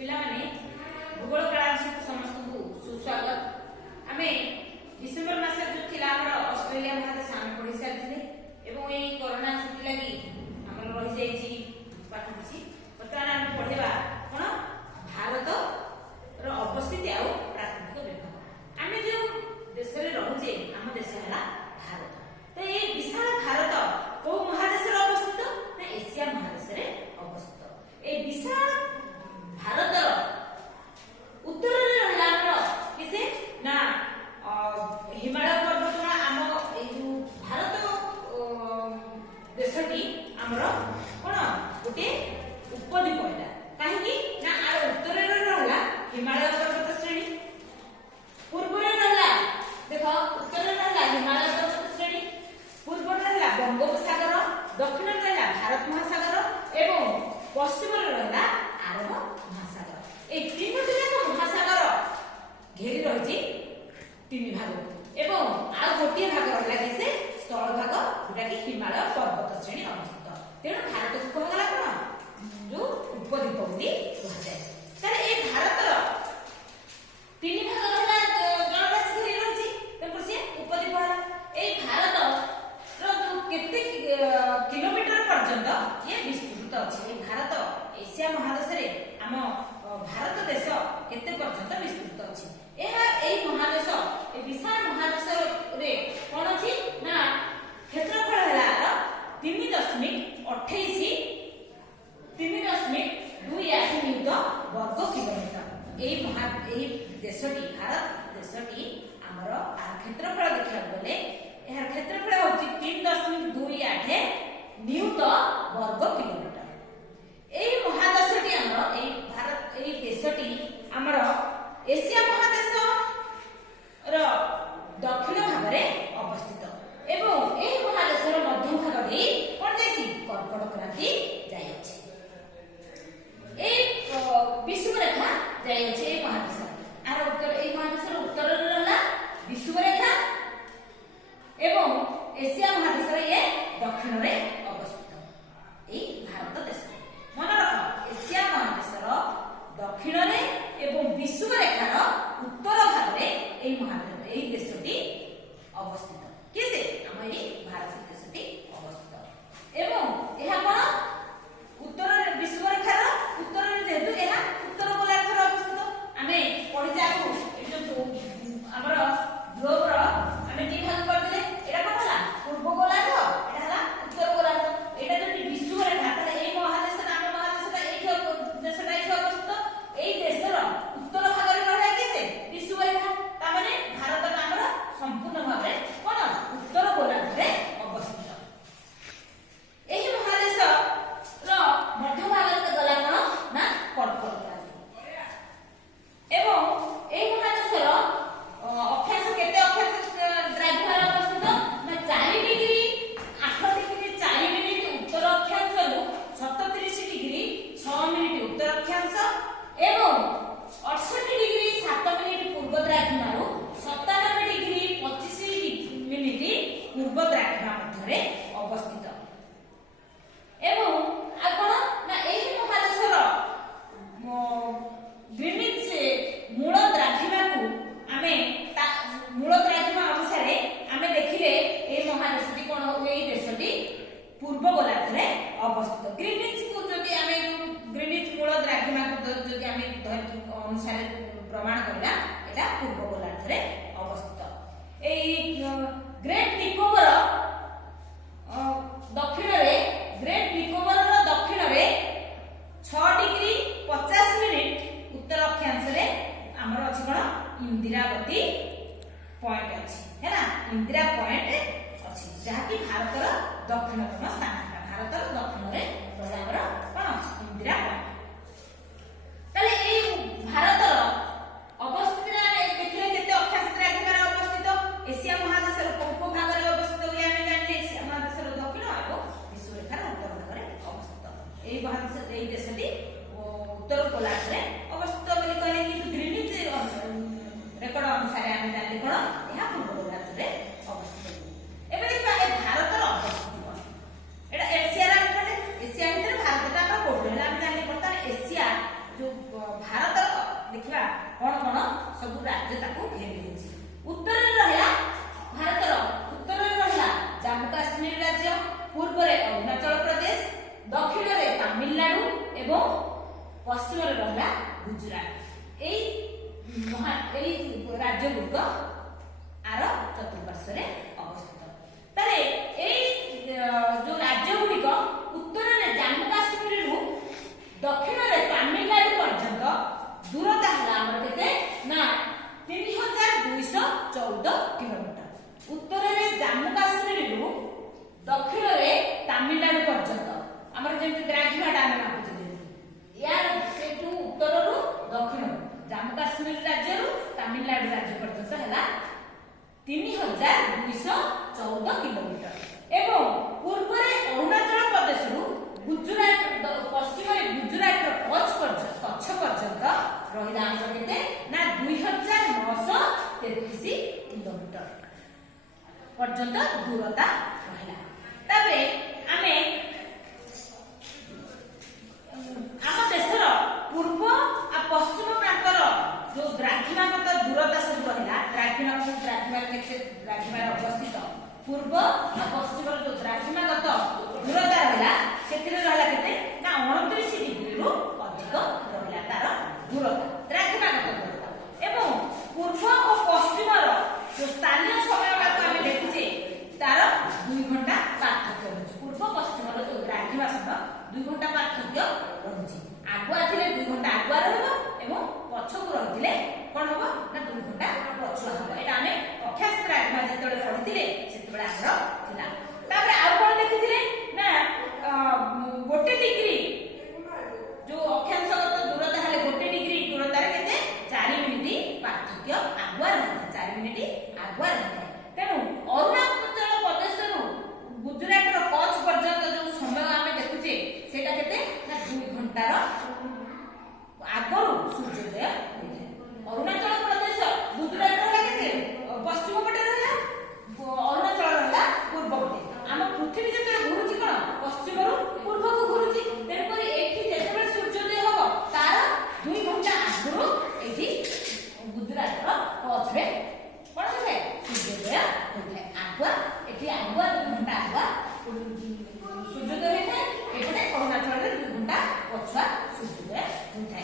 पिलाने भूगोल क्लास समस्त को सुस्वागत। आमे डिसेंबर मास जो थिला हमर ऑस्ट्रेलिया महादेश आमे पढि सारथिले एवं एई कोरोना छुट्टी लागि हमर रहि जाई छी पाठ छी। बर्तमान आमे पढिबा कोन भारत रो अवस्थिति आ प्राकृतिक विभाग। आमे जो देश रे रहूचे हम देश हला भारत। तो ए विशाल भारत को महादेश रे अवस्थित ना एशिया महादेश रे अवस्थित। ए विशाल भारत उत्तर रे रहला हमर किसे ना हिमालय पर्वतमाला आम ए जो भारत देशटी हमर कोन गोटे उपद्वीप हैला काहेकि ना आर उत्तर रे रहला हिमालय पर्वत श्रेणी, पूर्व रे रहला देखो उत्तर रे रहला हिमालय पर्वत श्रेणी, पूर्व रे रहला बंगोपसागर, दक्षिण रे रहला भारत महासागर एवं पश्चिम रे रहला आरब महासागर। ए तीनोटी जाक महासागर घेरी रहिछि तीन भाग एवं आ गोटे भाग रहला कि से स्थल भाग जोटा कि हिमालय पर्वत श्रेणी अवस्थित। तेणु भारत को कहला कोन जो उपद्वीप बोली कहा जाय। ताले ए भारत तीन भाग रहला जलराशि घेरी रहिछि तेणु से उपद्वीप हला। ए भारत रो जो केते किलोमीटर पर्यंत ये विस्तृत अछि। ए भारत एशिया महादेश रे हम भारत देश केते पर्यंत विस्तृत अछि। एहा एई महादेश ए विशाल महादेश रे कोन अछि ना क्षेत्रफल हला 3.28 वर्ग किलोमीटर। एई देशटी भारत देशटी हमर क्षेत्रफल देखिया बोले एहा क्षेत्रफल होछि 3.28 वर्ग किलोमीटर। एई महादेशटी हमर एई भारत एई देशटी हमर एशिया महादेश रो दक्षिण भाग रे अवस्थित एवं एई महादेश रो मध्य भाग रे कोन जायछि कर्कट क्रांति जायछि। एई विषुव रेखा जायछि एई महादेश आर उत्तर एई महादेश रो उत्तर रे रहला विषुव रेखा एवं एशिया महादेश रे ये दक्षिण रे अवस्थित। एई भारत देश मन रख एशिया महादेश रो दक्षिण रे एवं विषुव रेखार उत्तर भाग रे एई महादेश एई देशटी अवस्थित। किसे हम एई भारत देशटी अवस्थित एवं एहा कोन उत्तर रे विषुव रेखार उत्तर रे जेतु एहा उत्तर गोलार्ध रे अवस्थित। आमे पढि जाऊ ए जो हमर ग्लोब रो आमे दी भाग कर देले एटा कोन हला पूर्व गोलार्ध एटा हला उत्तर गोलार्ध। एटा जो विषुव रेखा त एई महादेश नाम महादेश ता एई देशटा एई अवस्थित। एई देशर उत्तर भाग रे रहला किसे विषुव रेखा ता माने भारत नामर संपूर्ण भाग रे कोन उत्तर गोलार्ध रे अवस्थित। एही महादेश रो मध्य भाग रे गला कोन ना कर्कट क्रांति एवं एही महादेश रो अक्षांश केते अक्षांश द्राघिमार अवस्थित ना 4 डिग्री 8 डिग्री 4 मिनिट उत्तर अक्षांश रु 37 डिग्री 6 मिनिट उत्तर अक्षांश एवं 68 डिग्री 7 मिनिट पूर्व द्राघिमारु 97 डिग्री 25 मिनिट पूर्व द्राघिमा मध्य रे अवस्थित। एवं आ कोन ना एही महादेश रो ग्रीनिच मूल द्राघिमा को आमे मूल द्राघिमा अनुसार आमे देखिले ए महादेशटी कोन हो एई देशटी पूर्व गोलार्ध रे अवस्थित। ग्रीनिच को जदि आमे ग्रीनिच मूल द्राघिमा को जदि आमे अनुसार प्रमाण करला एटा पूर्व गोलार्ध रे अवस्थित। एई ग्रेट निकोबर दक्षिण रे ग्रेट निकोबर रो दक्षिण रे 6 डिग्री 50 मिनिट उत्तर अक्षांश रे हमर अछि कोन इंदिरावती पॉइंट अछि हैना इंदिरा पॉइंट अछि जहा कि भारत रो दक्षिणतम स्थान भारत रो दक्षिण रे रहला कोन इंदिरा पॉइंट। ताले एई भारत रो अवस्थित रे देखिले केते अक्षांश द्राघिमार अवस्थित एशिया महादेश रो पूर्व भाग रे अवस्थित होई आमे जानले एशिया महादेश रो दक्षिण एवं विषुव रेखार उत्तर भाग रे अवस्थित। एई महादेश एई देशटी उत्तर गोलार्ध रे अवस्थित बोली कहले कि ग्रीनिच रेकॉर्ड अनुसार आमे जानले कोन एहा पूर्व गोलार्ध रे अवस्थित। एबे देखा ए भारत रो अवस्थित कोन एटा एशिया रा एशिया भितर भारत टा कोड रहला आमे जानले पड़ता एशिया जो कौन सब राज्य ताको घेरी लेछि। उत्तर रे रहला भारतर उत्तर रे रहला जम्मू काश्मीर राज्य, पूर्व रे अरुणाचल प्रदेश, दक्षिण रे तमिलनाडु एवं पश्चिम रे रहला गुजरात। एई राज्य गुड आर चतुर्पार्श्व रे अवस्थित। ताले एई जो राज्य गुडिक उत्तर रे जम्मू काश्मीर रु दक्षिण रे तमिलनाडु पर्यंत दूरता हला हमर केते ना 3214 किलोमीटर। उत्तर रे जम्मू काश्मीर रु दक्षिण रे तमिलनाडु पर्यंत हमर जेंति द्राघिमा डाम मापुचे यार सेटू उत्तर रु दक्षिण जम्मू काश्मीर राज्य रु तमिलनाडु राज्य पर्यंत हला 3214 किलोमीटर एवं पूर्व रे अरुणाचल प्रदेश रु गुजरात पश्चिम रे गुजरात रो कच्छ पर्यंत रहिला हमर केते ना 2933 किलोमीटर पर्यंत दूरता रहिला। तबे आमे आम देशर पूर्व आ पश्चिम प्रांतर जो द्राघिमागत दूरता सब रहिला द्राघिमा अवस्थित पूर्व आ पश्चिम जो द्राघिमागत दूरता रहिला सेथिरे रहला केते ना 29 डिग्री रु अधिक रहिला तार दूरता द्राघिमागत दूरता एवं पूर्व और पश्चिम रो जो स्थानीय समय को हम देखुचे तार 2 घंटा पार्थक्य रहछि। पूर्व पश्चिम रो जो द्राघिमा समय 2 घंटा पार्थक्य रहछि। आगुआ थिले 2 घंटा आगुआ रहबो एवं पछकु रहिथिले कोन होबो ना 2 घंटा पछुआ होबो। एटा हमें अख्यास द्राघिमा जेतबे पढिथिले सेतबे हमर थिला। तापर आ कोन देखिथिले ना 1 डिग्री जो अक्षांशगत दूरता हले 1 डिग्री दूरता रे केते 4 मिनिट पार्थक्य आगुआ रहता 4 मिनिट आगुआ रहता। तेनु अरुणाचल प्रदेश रु गुजरात रो कच्छ पर्यंत जो समय हमें देखुचे सेटा केते ना 2 घंटा रो आगरु सूर्योदय होइथे। अरुणाचल प्रदेश गुजरात रो केते पश्चिम पटे रहला, अरुणाचल रहला पूर्व पटे। हम पृथ्वी जेते घुरुची कोन पश्चिम रु पूर्व को घुरुची तेन परि एठी जेते सूर्योदय होबो तार 2 घंटा आगरु एठी गुजरात रो कच्छ रे कोन होय सूर्योदय होइथे। आगुआ एठी आगुआ 2 घंटा आगुआ सूर्योदय होइथे। एपटे अरुणाचल रे 2 घंटा पछुआ सूर्योदय होइथे।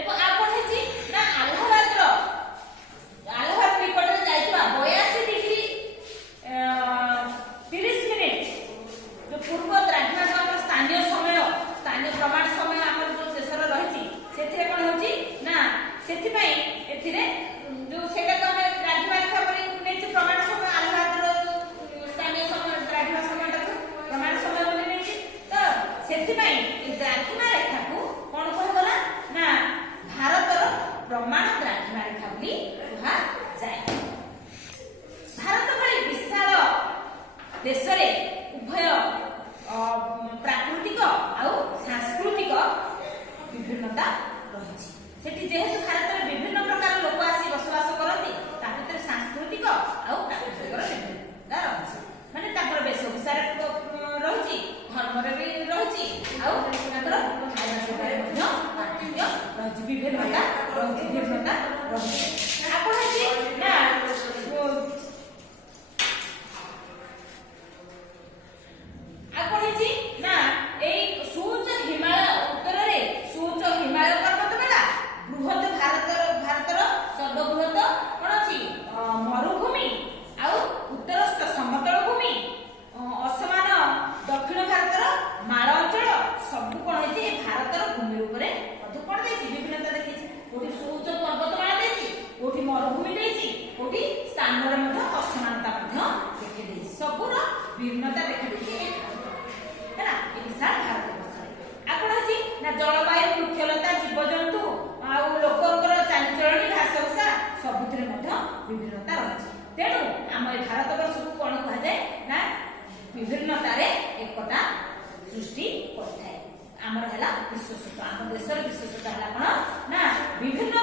एवं आ कोन हेची ना आल्हाबाद निकट रे जाइतबा 82 डिग्री 30 मिनिट जो पूर्व द्राघिमा जो हमर स्थानीय प्रमाण समय हमर जो देशर रहिची सेथिरे कोन होची ना सेथि पई एथिरे जो सेटा तो हम द्राघिमा रेखा पर नेछि प्रमाण समय आल्हाबाद रो स्थानीय समय द्राघिमा समय ता प्रमाण समय बोली नेछि। तो सेथि पई द्राघिमा रेखा को कोन कहगला ना भारतर प्रमाण द्राघिमा रेखा बोली कहा जाय। भारत भली विशाल देश रे उभय प्राकृतिक आउ सांस्कृतिक विभिन्नता रहिछि। सेठी जेहेतु भारत रे विभिन्न प्रकार लोक आसी बसवास करती ता भितर सांस्कृतिक आउ प्राकृतिक विभिन्नता रहिछि। माने ताकर वेशभूषा रहिछि, धर्म रे भी रहिछि आउ ताकर खाଇବା पिଇବା रे ମଧ୍ୟ पार्थक्य रहिछि, विभिन्नता रहिछि। आपण हेछि ना आपण हेछि ना एई सूच हिमालय उत्तर रे सूच हिमालय पर्वतमाला बृहत भारतर सर्वबृहत कोन अछि मरुभूमि आउ उत्तरस्थ समतल भूमि असमान दक्षिण भारतर माଳ अंचल सब कोन हेछि भारतर भूमि ऊपर मध्य कोन देछि विभिन्नता देखिछि। कोठी सूच पर्वतमाला देछि, कोठी मरुभूमि देछि, कोठी स्थान रे मध्य असमानता मध्य देखि देछि। सबुर विभिन्नता देखि देछि हैना ए विशाल भारत वर्ष। आपण हेछि ना जलवायु वृक्षलता जीवजंतु आउ लोकंकर चालीचलणी भाषाभाषा सबुथिरे मध्य विभिन्नता रहिछि। तेणु आम ए भारत वर्ष को कोन कहा जाय ना विभिन्नता रे एकता सृष्टि करथाय। आमर हला विश्वसत्ता, आम देशर विश्वसत्ता हला कोन ना विभिन्न